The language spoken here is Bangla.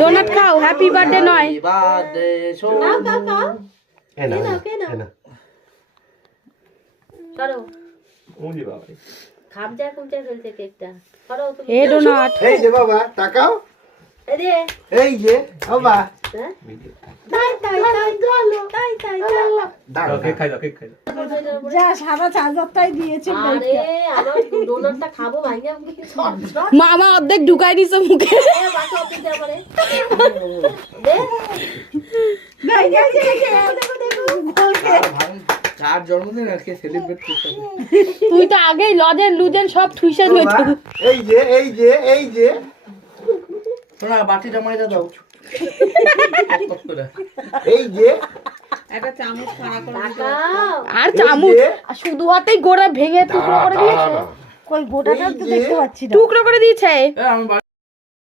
ডোনাট খাও, হ্যাপি বার্থডে নয়। এ ডোনাট এই যে বাবা তাকাও, এই যে বাবা যা সাদা চার্জারটাই দিয়েছে। মামা অর্ধেক ঢুকাই দিছে মুখে। কার জন্মদিন আজকে সেলিব্রেট করতে হবে। তুই তো আগেই লজেন লুজেন সব ঠুইসা দিয়েছ। এই যে এই যে এই যে শোনা বাটিটা মাইরা দাও। এই যে একটা চামচ খাড়া করে আর চামচ আর শুধু হাতেই গোড়া ভেঙে টুকরো করে দিয়েছে। কই গোটাটা তো দেখতে পাচ্ছি না। টুকরো করে দিয়েছে। আমি